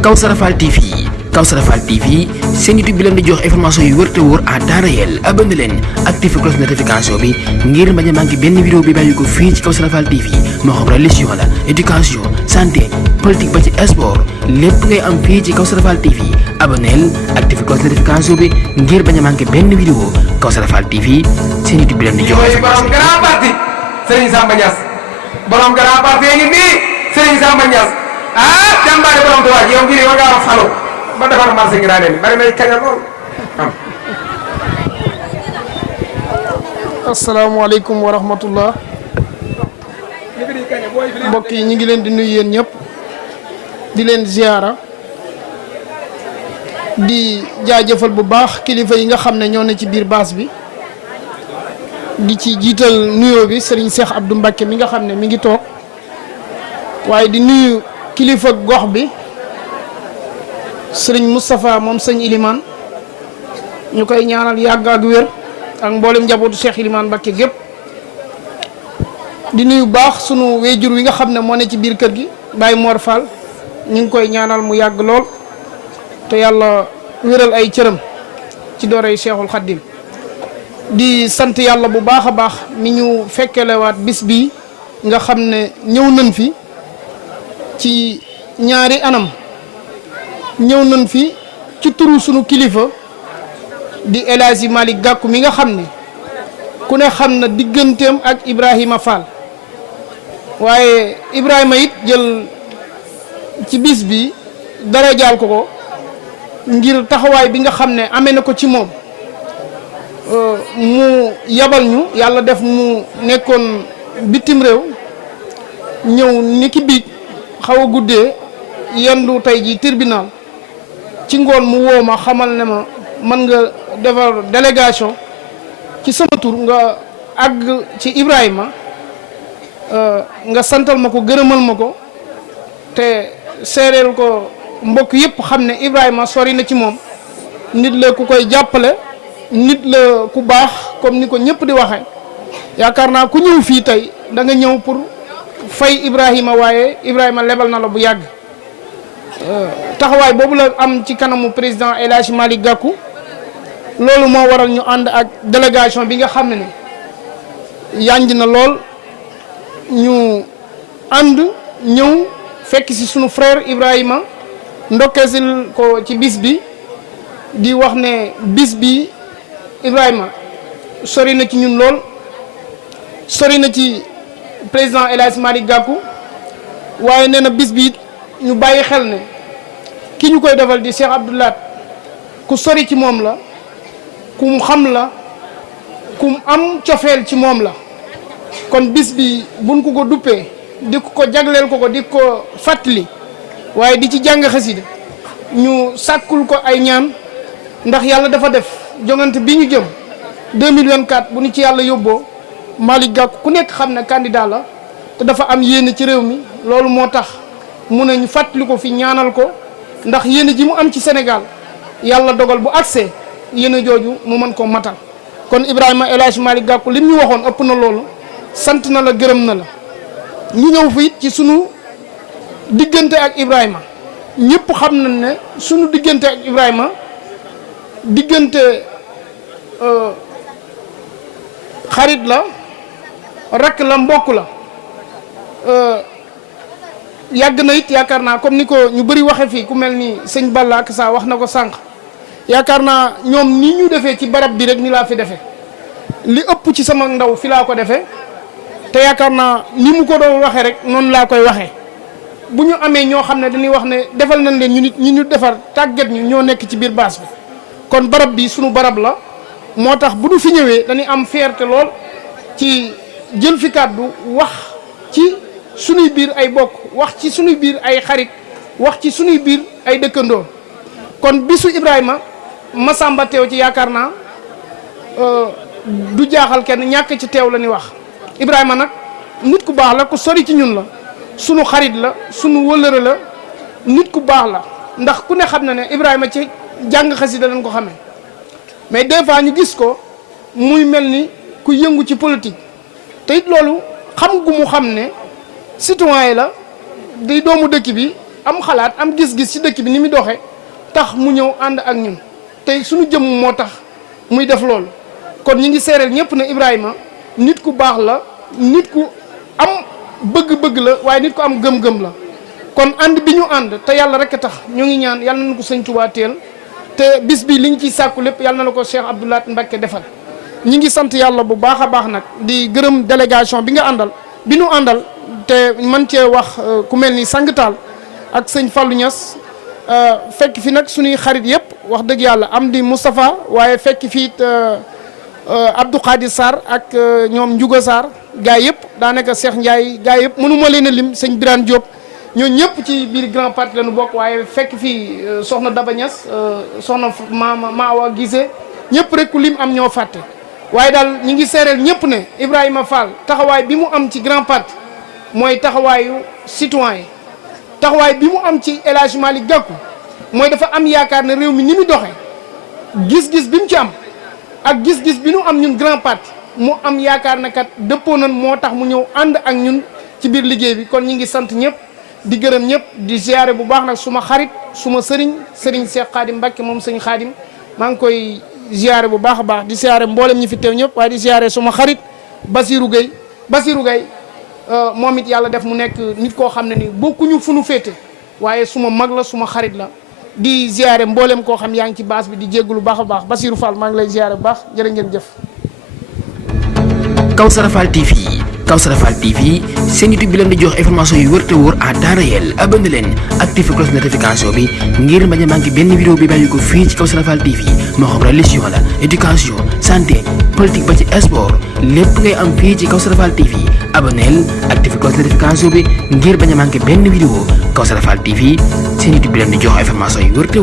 Kawsara Fall TV Kawsara Fall TV seen YouTube bi leen di jox information yu wër te wóor à temps réel. abonné leen activé cloche notification bi ngir bañ a manqué benn vidéo bi bàyyi ko fii ci Kawsara Fall TV moo xam religion la éducation santé politique ba ci sport lépp ngay am fii ci Kawsara Fall TV. abonneel activé cloche notification bi ngir bañ a manqué benn vidéo. Kawsara Fall TV seen YouTube bi leen di jox information borom grand parti Serigne Samba Niass borom grand parti ngi nii Serigne Samba Niass jàmbaare borom Tuubaa yow ngi war ngaa falo ba defar marché ngi daa bari nay kaña lool asalaamaaleykum wa rahmatullah mbokk yi ñu ngi leen di nuyu yéen ñëpp di leen ziyaara di jaajëfal bu baax kilifa yi nga xam ne ñoo ne ci biir baas bi di ci jiital nuyoo bi Serigne Cheikh Abdou Mbacké mi nga xam ne mi ngi toog waaye di nuyu kilifa gox bi Serigne Moustapha moom sëñ Ilimane ñu koy ñaanal yàgg ak wér ak mboolem njabootu Cheikh Ilimane Mbacké gépp di nuyu baax sunu wéjur wi nga xam ne moo ne ci biir kër gi Baye Mor Fall ñu ngi koy ñaanal mu yàgg lool te yàlla wéral ay cëram ci doorey Cheikhul Khadim di sant yàlla bu baax a baax mi ñu fekkelewaat bis bi nga xam ne ñëw nañ fi ci ñaari anam ñëw nañ fi ci turu sunu kilifa di El Hadji Malick Gakou mi nga xam ne ku ne xam na digganteem ak Ibrahima Fall waaye Ibrahima it jël ci bis bi dara jaal ko ngir taxawaay bi nga xam ne amee na ko ci moom mu yabal ñu yàlla def mu nekkoon bitim réew ñëw ni ki biig xaw a guddee yendu tey ji tribunal ci ngoon mu woo ma xamal ne ma mën nga defar délégation ci sama tur nga àgg ci Ibrahima nga santal ma ko gërëmal ma ko te seereel ko mbokk yëpp xam ne Ibrahima sori na ci moom nit la ku koy jàppale nit la ku baax comme ni ko ñëpp di waxee yaakaar naa ku ñëw fii tey da nga ñëw pour fay Ibrahima waaye Ibrahima lebal na la bu yàgg taxawaay boobu la am ci kanamu président El Hadji Malick Gakou loolu moo waral ñu ànd ak délégation bi nga xam ne yanj na lool ñu ànd ñëw fekk ci sunu frère Ibrahima ndokkeesil ko ci bis bi di wax ne bis bi Ibrahima sori na ci ñun lool sori na ci président El Hadji Malick Gakou waaye nee na bis bi ñu bàyyi xel ne ki ñu koy defal di Cheikh Abdou Lahad ku sori ci moom la ku mu xam la ku mu am cofeel ci moom la kon bis bi buñ ko duppee di ko jagleel ko di ko fàttali waaye di ci jàng xasida ñu sàkkul ko ay ñaan ndax yàlla dafa def jongante bi ñu jëm 2024 bu ñu ci yàlla yóbboo Malick Gakou ku nekk xam ne candidat la te dafa am yéene ci réew mi loolu moo tax mu ne ñu fàttali ko fi ñaanal ko ndax yéene ji mu am ci Sénégal yàlla dogal bu accès yéene jooju mu mën koo matal kon Ibrahima El Hadji Malick Gakou lim ñu waxoon ëpp na loolu sant na la gërëm na la ñu ñëw fi it ci sunu diggante ak Ibrahima ñëpp xam nañ ne sunu diggante ak Ibrahima diggante xarit la rakk la mbokk la yàgg na it yaakaar naa comme ni ko ñu bëri waxe fii ku mel ni sëñ Balla ak saa wax na ko sànq yaakaar naa ñoom ni ñu defee ci barab bi rek ni laa fi defee li ëpp ci sama ndaw fi laa ko defee te yaakaar naa ni mu ko doon waxee rek noonu laa koy waxee bu ñu amee ñoo xam ne dañuy wax ne defal nañ leen ñu nit ñu defar tàggat ñu ñoo nekk ci biir baas bi kon barab bi sunu barab la moo tax bu ñu fi ñëwee dañuy am fierté lool ci jël fi kàddu wax ci sunuy biir ay bokk wax ci sunuy biir ay xarit wax ci sunuy biir ay dëkkandoo kon bisu Ibrahima Massamba teew ci yaakaar naa du jaaxal kenn ñàkk ci teew la ni wax Ibrahima nag nit ku baax la ku sori ci ñun la sunu xarit la sunu wëllëre la nit ku baax la ndax ku ne xam na ne Ibrahima ci jàng xasida lañ ko xamee mais des fois ñu gis ko muy mel ni ku yëngu ci politique te it loolu xam gu mu xam ne citoyen la di doomu dëkk bi am xalaat am gis-gis ci dëkk bi ni muy doxee tax mu ñëw ànd ak ñun tey suñu jëmm moo tax muy def loolu kon ñi ngi seereel ñëpp ne Ibrahima nit ku baax la nit ku am bëgg-bëgg la waaye nit ku am gëm-gëm la kon ànd bi ñu ànd te yàlla rek a tax ñu ngi ñaan yàlla na ko sëñ Tuubaa teel te bis bi liñ ciy sàkku lépp yàlla na la ko Cheikh Abdou Lahad Mbacké defal ñi ngi sant yàlla bu baax a baax nag di gërëm délégation bi nga àndal bi ñu àndal te man cee wax ku mel ni Sangtaal ak sëñ Fallou Niass fekk fi nag suñuy xarit yëpp wax dëgg yàlla am di Moustapha waaye fekk fii Abdou Khadir Sarr ak ñoom Ndiouga Sarr gaa yëpp daanaka Cheikh Ndiaye gaa yëpp mënuma leen a lim sëñ Birane Diop ñoo ñëpp ci biir grand parti la ñu bokk waaye fekk fii soxna Daba Niass soxna Maawa Gisé ñëpp rek ku lim am ñoo fàtte waaye daal ñi ngi seereel ñëpp ne Ibrahima Fall taxawaay bi mu am ci grand parti mooy taxawaayu citoyen taxawaay bi mu am ci El Hadj Malick Gakou mooy dafa am yaakaar ne réew mi ni mu doxee gis-gis bi mu ci am ak gis-gis bi ñu am ñun grand parti mu am yaakaar na kat dëppoo nañ moo tax mu ñëw ànd ak ñun ci biir liggéey bi kon ñi ngi sant ñëpp di gërëm ñëpp di ziare bu baax nag suma xarit suma sëriñ Cheikh Khadim Mbacké moom sëñ Khadim maa ngi koy ziare bu baax a baax di ziare mboolem ñi fi teew ñëpp waaye di ziare suma xarit Basirou Gueye moom it yàlla def mu nekk nit koo xam ne ni bokkuñu fu nu féete waaye suma mag la suma xarit la di ziare mboolem koo xam yaa ngi ci baas bi di jéggalu baax a baax Basirou Fall maa ngi lay ziare bu baax jërë ngeen jëf. Kawsara Fall TV seen YouTube bi leen di jox information yu wër te wóor à temps réel abonné leen activé cloche notification bi ngir bañ a manqué benn vidéo bi bàyyi ko fii ci Kawsara Fall TV moo xam religion la éducation santé politique ba ci sport lépp ngay am fii ci Kawsara Fall TV abonneel activé cloche notification bi ngir bañ a manqué benn vidéo Kawsara Fall TV seen YouTube bi leen di jox information yu wër te